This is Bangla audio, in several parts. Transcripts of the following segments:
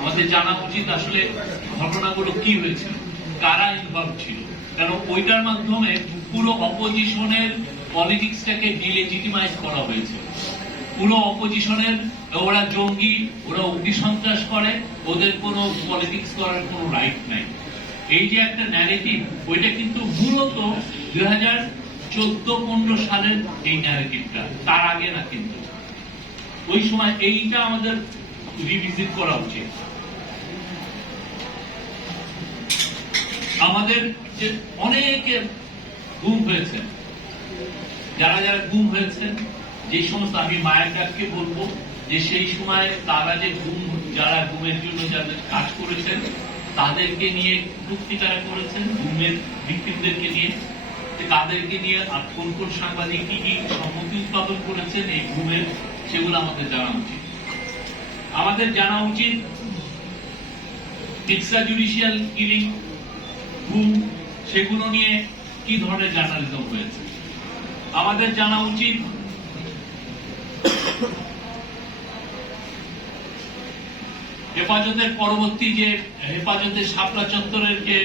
আমাদের জানা উচিত আসলে ঘটনাগুলো কি হয়েছিল, কারা ইনভলভ ছিল। কারণ ওইটার মাধ্যমে পুরো অপোজিশনের পলিটিক্সটাকে ডিলেজিটিমাইজ করা হয়েছে। পুরো অপোজিশনের ওরা জঙ্গি, ওরা অগ্নি সন্ত্রাস করে, ওদের কোনো পলিটিক্স করার কোনো রাইট নাই। এই যে একটা ন্যারেটিভ ওইটা কিন্তু মূলত দুই হাজার চোদ্দ পনেরো সালের এই ন্যারেটিভটা তার আগে না কিন্তু। ওই সময় এইটা আমাদের রিভিজিট করা উচিত। আমাদের যে অনেকে গুম হয়েছে, যারা যারা গুম হয়েছেন যে সমস্ত আমি মায়ের ডাককে বলব, যে সেই সময় তারা যে গুম যারা গুমের জন্য যাদের কাজ করেছেন, তাদেরকে নিয়ে যুক্তি তারা করেছেন গুমের ভিক্টিমদেরকে নিয়ে। তাদেরকে নিয়ে কোন কোন সাংবাদিক কি কি সম্মতি উৎপাদন করেছেন এই গুমের সেগুলো আমাদের জানা উচিত। আমাদের জানা উচিত এক্সট্রা জুডিশিয়াল কিলিং গুম সেগুলো নিয়ে কি ধরনের জার্নালিজম হয়েছে। আমাদের জানা উচিত হেফাজতের পরবর্তী যে হেফাজতের শাপলা চত্বরের যে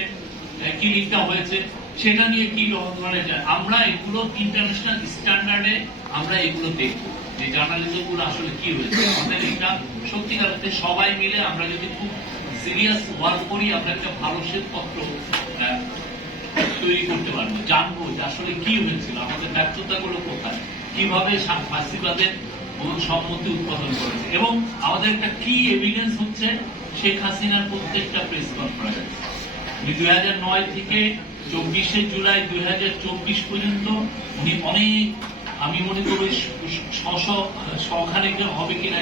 কিলিংটা হয়েছে, সেটা নিয়ে কি ধরনের আমরা এগুলো ইন্টারন্যাশনাল স্ট্যান্ডার্ডে আমরা এগুলো দেখব। যে জার্নালিজমগুলো আসলে কি হয়েছে আমাদের এটা সত্যিকার অর্থে সবাই মিলে আমরা যদি খুব সিরিয়াস ওয়ার্ক করি, আমরা একটা ভালো শ্বেতপত্র তৈরি করতে পারব, জানব যে আসলে কি হয়েছিল, আমাদের ব্যর্থতাগুলো কোথায়, কীভাবে ফাঁসিবাদের সম্মতি উৎপাদন করেছে, এবং আমাদের একটা কি এভিডেন্স হচ্ছে, শেখ হাসিনার প্রত্যেকটা প্রেস কনফারেন্স দুই হাজার নয় থেকে চব্বিশে জুলাই দুই হাজার চব্বিশ পর্যন্ত উনি অনেক আমি মনে করি ছশ হবে কিনা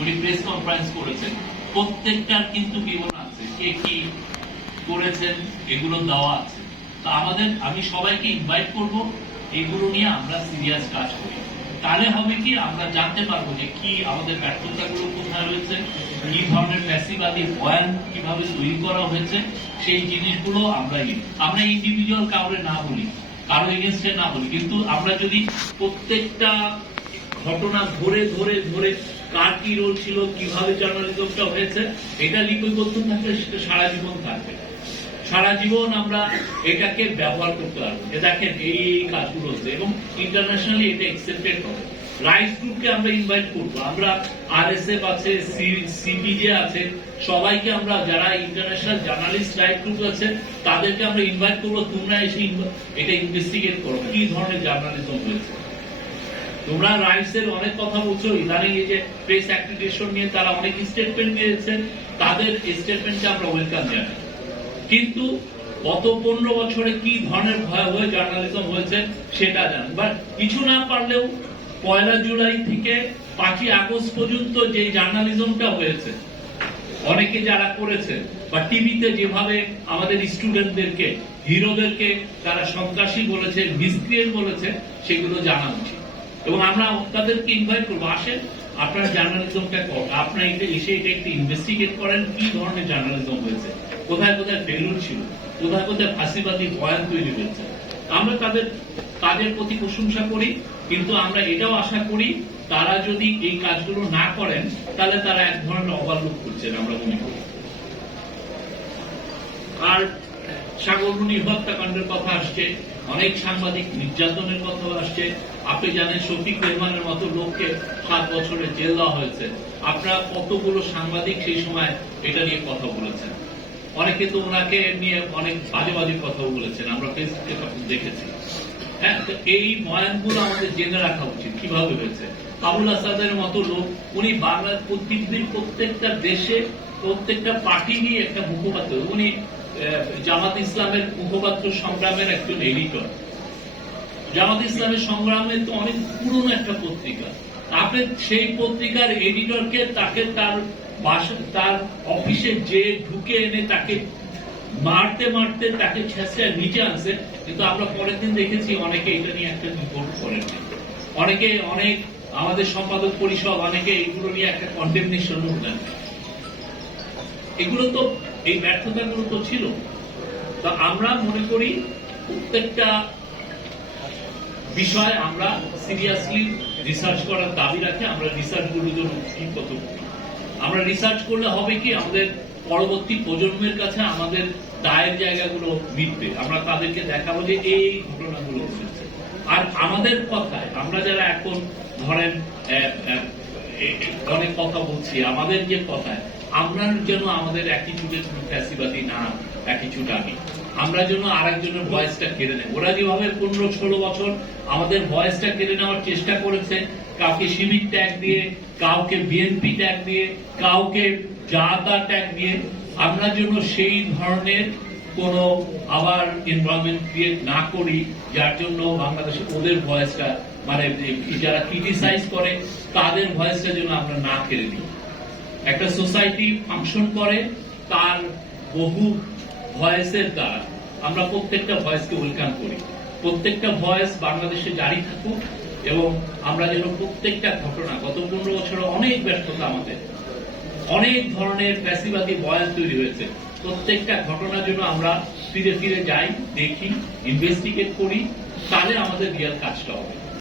উনি প্রেস কনফারেন্স করেছেন। প্রত্যেকটার কিন্তু বিবরণ আছে, কে কি করেছেন, এগুলো দেওয়া আছে। তো আমাদের, আমি সবাইকে ইনভাইট করব, এগুলো নিয়ে আমরা সিরিয়াস কাজ করি। তাহলে হবে কি, আমরা জানতে পারব যে কি আমাদের ব্যর্থতাগুলো কোথায় রয়েছে, কি ধরনের প্যাসিবাদী বয়ান কীভাবে তৈরি করা হয়েছে, সেই জিনিসগুলো আমরা আমরা ইন্ডিভিজুয়াল কাউরে না বলি। কারও এগেনস্টে না বলি। কিন্তু আমরা যদি প্রত্যেকটা ঘটনা ধরে ধরে ধরে কার কি রোল ছিল, কীভাবে জার্নালিজমটা হয়েছে, এটা লিপিবদ্ধ থাকলে সেটা সারা জীবন থাকবে। সারা জীবন আমরা এটাকে ব্যবহার করতে পারব। যে দেখেন এই কাজগুলো হচ্ছে এবং ইন্টারন্যাশনালি এটা একসেপ্টেড হবে। রাইস গ্রুপকে আমরা ইনভাইট করব। আমরা আর এস এফ আছে সিপিজে আছে, সবাইকে আমরা যারা ইন্টারন্যাশনাল জার্নালিস্ট রাইট গ্রুপ আছে তাদেরকে আমরা ইনভাইট করব। তোমরা এসে এটা ইনভেস্টিগেট করো, কি ধরনের জার্নালিজম হয়েছে। তোমরা রাইটস এর অনেক কথা বলছো, ইদানিং এই যে প্রেস অ্যাক্রিডিটেশন নিয়ে তারা অনেক স্টেটমেন্ট দিয়েছেন, তাদের স্টেটমেন্টকে আমরা ওয়েলকাম জানাই। কিন্তু গত পনেরো বছরে কি ধরনের ভয় ভয়াবহ জার্নালিজম হয়েছে সেটা জান বাট কিছু না পারলেও পয়লা জুলাই থেকে পাঁচই আগস্ট পর্যন্ত যে জার্নালিজমটা হয়েছে, অনেকে যারা করেছে বা টিভিতে যেভাবে আমাদের স্টুডেন্টদেরকে, হিরোদেরকে তারা সন্ত্রাসী বলেছে মিসক্রিয়েন্ট বলেছে, সেগুলো জানা উচিত। এবং আমরা তাদেরকে ইনভাইট করব, আসেন, আপনার জার্নালিজমটা কর, আপনার এটা এসে এটা একটু ইনভেস্টিগেট করেন, কি ধরনের জার্নালিজম হয়েছে, কোথায় কোথায় ফেলুর ছিল, কোথায় কোথায় ফাঁসিবাদী বয়ান তৈরি হয়েছে। আমরা তাদের কাজের প্রতি প্রশংসা করি, কিন্তু আমরা এটাও আশা করি, তারা যদি এই কাজগুলো না করেন, তাহলে তারা এক ধরনের ওভারলুক করছেন আমরা মনে করি। আর সাগররুনি হত্যাকাণ্ডের কথা আসছে, অনেক সাংবাদিক নির্যাতনের কথা আসছে। আপনি জানেন শফিক রেহমানের মতো লোককে সাত বছরের জেল দেওয়া হয়েছে। আপনারা কতগুলো সাংবাদিক সেই সময় এটা নিয়ে কথা বলেছেন? অনেকে তো ওনাকে নিয়ে অনেক বাজে বাজে কথাও বলেছেন, আমরা ফেসবুকে তখন দেখেছি। হ্যাঁ তো এই বয়ানগুলো আমাদের জেনে রাখা উচিত, কীভাবে হয়েছে? আবুল আসাদের মতো লোক, উনি বাংলার পৃথিবীর প্রত্যেকটা দেশে, প্রত্যেকটা পার্টি নিয়ে একটা মুখপাত্র। উনি জামাত ইসলামের মুখপাত্র সংগ্রামের একজন এডিটর জামাত ইসলামের সংগ্রামে তো অনেক পুরনো একটা পত্রিকা। আপনি সেই পত্রিকার এডিটরকে তাকে তার তার অফিসে যে ঢুকে এনে তাকে মারতে মারতে তাকে ছেঁচড়ে নিচে আনছে, কিন্তু আমরা পরের দিন দেখেছি অনেকে এটা নিয়ে একটা রিপোর্ট করেন। অনেকে অনেক আমাদের সম্পাদক পরিষদ, অনেকে এগুলো নিয়ে একটা কন্ডেমনেশন দেন। এগুলো তো এই ব্যর্থতাগুলো তো ছিল। তো আমরা মনে করি প্রত্যেকটা বিষয় আমরা সিরিয়াসলি রিসার্চ করার দাবি রাখি, আমরা রিসার্চগুলোর জন্য কি কত আমরা রিসার্চ করলে হবে কি, আমাদের পরবর্তী প্রজন্মের কাছে আমাদের দায়ের জায়গাগুলো মিটবে। আমরা তাদেরকে দেখাবো যে এই ঘটনাগুলো ঘটেছে। আর আমাদের কথায়, আমরা যারা এখন ধরেন অনেক কথা বলছি, আমাদের যে কথায়, আমরা যেন আমাদের অ্যাটিটিউডের কোনো ফ্যাসিবাদী না অ্যাটিটিউড আনি আমরা যেন আরেকজনের ভয়েসটা কেড়ে নেই। ওরা যেভাবে পনেরো, ষোলো বছর আমাদের ভয়েসটা কেড়ে নেওয়ার চেষ্টা করেছে, কাউকে সিভিক ট্যাগ দিয়ে, কাউকে বিএনপি ট্যাগ দিয়ে, কাউকে জাতা ট্যাগ দিয়ে, আমরা যেন সেই ধরনের কোন আবার এনভায়রনমেন্ট ক্রিয়েট না করি, যার জন্য বাংলাদেশে ওদের ভয়েসটা মানে যারা ক্রিটিসাইজ করে, তাদের ভয়েসটা যেন আমরা না কেড়ে দিই একটা সোসাইটি ফাংশন করে, তার বহু ভয়েসের দ্বারা আমরা প্রত্যেকটা ভয়েসকে ওয়েলকাম করি। প্রত্যেকটা ভয়েস বাংলাদেশে জারি থাকুক এবং আমরা যেন প্রত্যেকটা ঘটনা, গত পনেরো বছরে অনেক ব্যর্থতা আমাদের, অনেক ধরনের ফ্যাসিবাদী বয়ান তৈরি হয়েছে। প্রত্যেকটা ঘটনার জন্য আমরা ফিরে ফিরে যাই, দেখি ইনভেস্টিগেট করি, তাহলে আমাদের রিয়াল কাজটা হবে।